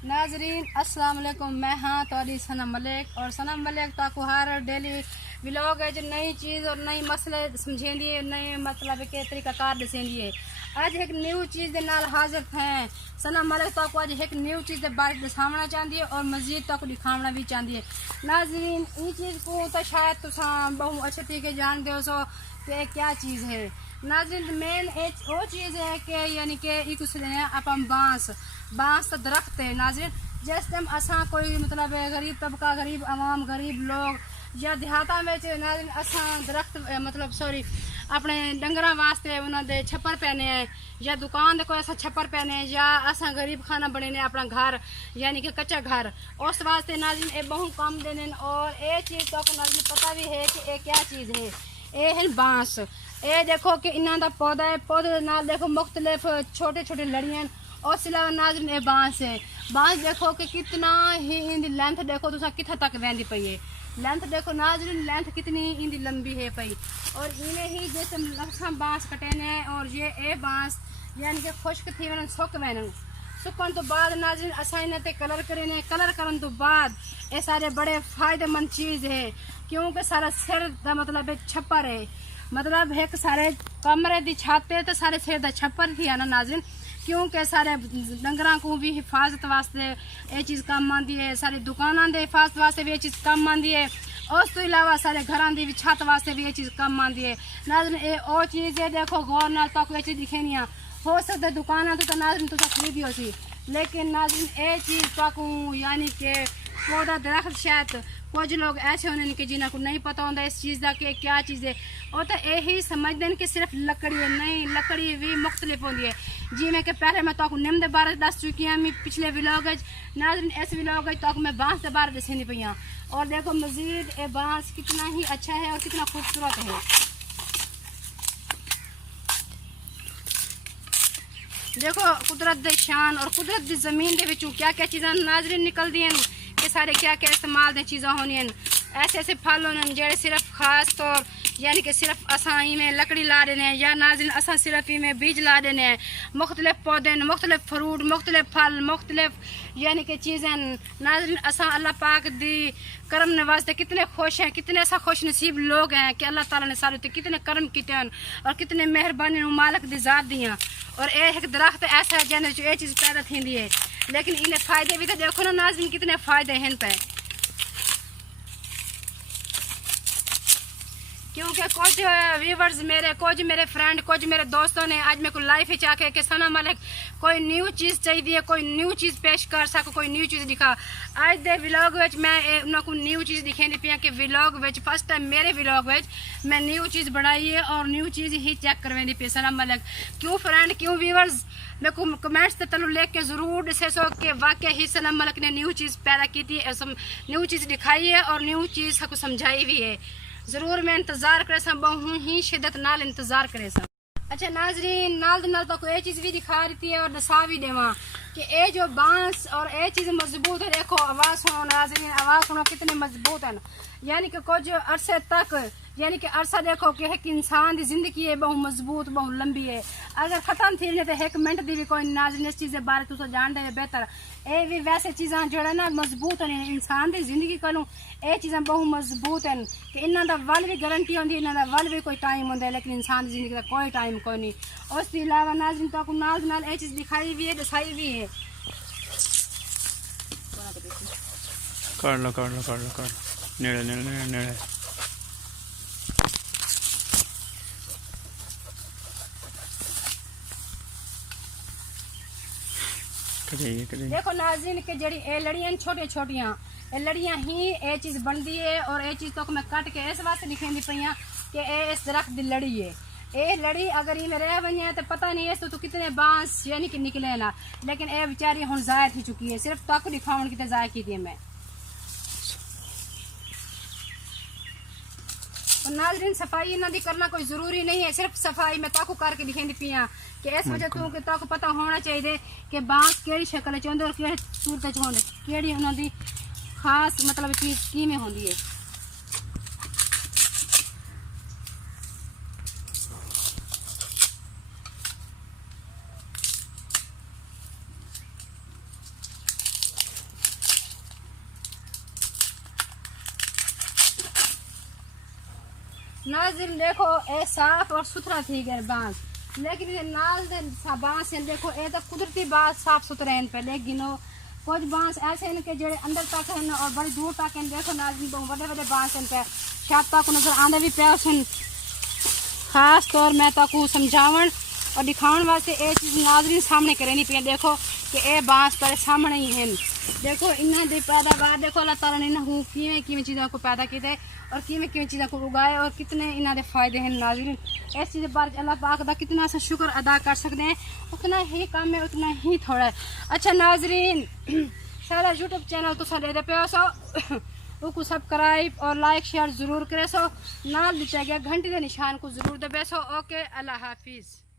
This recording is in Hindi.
नाजरीन अस्सलाम वालेकुम। मैं हाँ तोरी सनम मलिक और सनम मलिक ताको हर डेली व्लॉग है जो नई चीज़ और नई मसले समझेंदी है, नए मतलब के तरीकाकार दसेंदी है। आज एक न्यू चीज़ के नाल हाजिर हैं। सनम मलिक ताको आज एक न्यू चीज़ के बारे दसावना चाहती है और मज़ीद ताको दिखावना भी चाहती है। नाजरीन ये चीज़ को तो शायद तुसा बहुत अच्छे तरीके जानते हो सो कि क्या चीज़ है। नाज़रीन मेन वो चीज़ है कि यानी कि एक अपन बांस का दरख्त है। नाज़रीन जिस टाइम असा कोई मतलब गरीब तबका, गरीब आवाम, गरीब लोग या देहाता में नाज़रीन असा दरख्त मतलब सॉरी अपने डंगरा वास्ते उन्होंने छप्पर पहने हैं या दुकान दे कोई ऐसा छप्पर पहने हैं या असा गरीब खाना बने ने अपना घर यानी कि कच्चा घर उस वास्ते नाज़रीन ये बहुत कम देने। और ये चीज़ तो आपको नाज़रीन पता भी है कि ये क्या चीज़ है। ये है बांस। ये देखो कि इन्हों का पौधा है, पौधे नाल देखो मुख्तलिफ छोटे छोटे लड़ियाँ और सिलावा नाज़रीन ये बांस है। बांस देखो कि कितना ही इनकी लेंथ देखो तुसा कितना तक वहदी पई है। लेंथ देखो नाज़रीन लेंथ कितनी इनकी लंबी है पई। और इन्हें ही जैसे लफ्सा बांस कटेने और ये बांस यानी कि खुश्क थी वन सुक वन सुकन तो बाद नाज़रीन असा इन्हें ते कलर करें। कलर करने तो बाद ये सारे बड़े फायदेमंद चीज़ है क्योंकि सारा सिर का मतलब छप्पर है। मतलब एक सारे कमरे की छत है तो सारे सिर का छप्पर थी है ना नाज़रीन, क्योंकि सारे डंगरां को भी हिफाजत वास्ते ये चीज़ काम आती है, सारी दुकानों के हिफाजत वास्ते भी ये चीज़ काम आती है। उस तो इलावा सारे घरों की भी छत वास्ते भी ये चीज़ काम आती है। नाज़रीन ये वो चीज़ है देखो गौर नाल तक ये चीज़ दिखेनी हो सकता है दुकान तो नाज़रीन तुम खरीदी हो सी, लेकिन नाज़रीन ये चीज़ तक यानी कि पौधा दरख्त शायद कुछ लोग ऐसे होने कि जिन्होंने को नहीं पता होता इस चीज़ का कि क्या चीज़ है। और तो यही समझते हैं कि सिर्फ लकड़ी है, नहीं लकड़ी भी मुख्तलिफ होती है। जिमें कि पहले मैं तो निम के बारे दस चुकी हूँ मैं पिछले व्लॉग नाज़रीन इस व्लॉग तो मैं बांस के बारे दसी पई हाँ। और देखो मज़ीद ये बांस कितना ही अच्छा है और कितना खूबसूरत है। देखो कुदरत की शान और कुदरत की ज़मीन के विचों क्या क्या चीज़ां नाज़रीन निकलती हैं कि सारे क्या क्या इस्तेमाल दी चीज़ां होनी ऐसे ऐसे फल होने जेड़े सिर्फ खास तौर यानी कि सिर्फ असा में लकड़ी ला देने या नाज़रीन असा सिर्फ में बीज ला देने मुख्तलिफ पौधे मुख्तलिफ फ्रूट मुख्तलिफ फल मुख्तलिफ यानी कि चीज़ें नाज़रीन असा अल्लाह पाक दी करम नवाजते कितने खुश हैं, कितने ऐसा खुश नसीब लोग हैं कि अल्लाह ताला ने सारे ते कितने करम किते हैं और कितने मेहरबानी मालिक दी ज़ात दी हैं। और एक दरख्त ऐसा है जैसे जो ये चीज़ पैदा थी है, लेकिन इन्हें फ़ायदे भी तो देखो ना नाज़रीन कितने फ़ायदे हैं इन पे। क्योंकि कुछ व्यूवर्स मेरे कुछ मेरे फ्रेंड कुछ मेरे दोस्तों ने आज मेरे को लाइफ ही चाहे कि सनम मलिक कोई न्यू चीज़ चाहिए, कोई न्यू चीज़ पेश कर सको, कोई न्यू चीज़ दिखा। आज दे व्लॉग विच मैं उनको न्यू चीज़ दिखानी पी कि व्लॉग विच फर्स्ट टाइम मेरे व्लॉग विच मैं न्यू चीज़ बनाई है और न्यू चीज़ ही चेक करवानी पी सनम मलिक। क्यों फ्रेंड क्यों व्यूवर्स मेरे को कमेंट्स से तनु लेके के ज़रूर दसे सो कि वाकई ही सनम मलिक ने न्यू चीज़ पैदा की थी, न्यू चीज़ दिखाई है और न्यू चीज़ को समझाई भी है। ज़रूर मैं इंतज़ार करे सब बहु ही शिद्दत नाल इंतज़ार करे सब। अच्छा नाज़रीन नाल तो कोई चीज़ भी दिखा रही थी और दसा भी देवा कि ये जो बांस और ये चीज़ मजबूत है। देखो आवाज़ सुनो नाज़रीन, आवाज़ सुनो कितने मजबूत है यानी कि कुछ अरसे तक यानी कि अरसा देखो कि एक इंसान की जिंदगी है बहुत मजबूत बहुत लंबी है। अगर ख़त्म थी तो एक मिनट की भी कोई नाज़रीन इस चीज़ के बारे तुम जानते हैं बेहतर। ये भी वैसे चीज़ां जो ना मजबूत हैं इंसान की जिंदगी को ये चीज़ां बहुत मजबूत हैं कि इन्हों का वल भी गारंटी होती है, इन्हों का वल भी कोई टाइम होता है, लेकिन इंसान की जिंदगी का कोई टाइम कोई नहीं। उसके अलावा नाज़रीन तो नाल ये चीज़ दिखाई भी है दसाई भी है। कर लो नेड़े नेड़े नेड़े देखो नाज़रीन के जड़ी ए लड़ियां छोटी छोटियां ए लड़ियां ही ये चीज़ बनती है। और ये चीज़ तो मैं कट के इस वास्ते दिखाई पई कि ये इस दरख्त की लड़ी है। ये लड़ी अगर ये रह वही तो पता नहीं है तो कितने बांस यानी कि निकले ना, लेकिन ये बेचारी हुन ज़ाया थी चुकी है। सिर्फ तक दिखावन की ज़ाया की थी मैं। और नाज़रीन सफाई इन्हों की करना कोई ज़रूरी नहीं है, सिर्फ सफाई मैं ताकू करके दिखाई पी कि इस वजह तो कि ताकू पता होना चाहिए कि बांस केड़ी शक्ल चाहते और कि सूरत होंगे केड़ी उन्होंने खास मतलब चीज़ किमें होंगी है। नाज़रीन देखो ये साफ और सुथरा थी गए बांस, लेकिन ये नाल दे बांस हैं देखो ये तो कुदरती बांस साफ सुथरे हैं पे, लेकिन कुछ बांस ऐसे हैं कि जो अंदर तक हैं और बड़ी दूर तक हैं। देखो नाज़रीन बहुत बड़े बड़े बांस हैं पे, शायद तक नजर आंदे भी पे सन। खास तौर मैं तक समझावन और दिखाने वास्ते ये चीज़ नाज़रीन सामने करनी पे। देखो कि ये बांस पर सामने ही हैं। देखो इन्हें दी पैदावार देखो अल्लाह ताला ने इन्हें किवें चीज़ों को पैदा किए और किवें चीज़ों को उगाए और कितने इन्हों के फायदे हैं। नाज़रीन इस चीज़ पर अल्लाह पाक का कितना सा शुक्र अदा कर सकते हैं, उतना ही कम है उतना ही थोड़ा है। अच्छा नाज़रीन सारा यूट्यूब चैनल तो दे पे सो उसको सब्सक्राइब और लाइक शेयर ज़रूर करे सो, नाल दिते गए घंटे के निशान को ज़रूर दबे सो। ओके अल्लाह हाफिज़।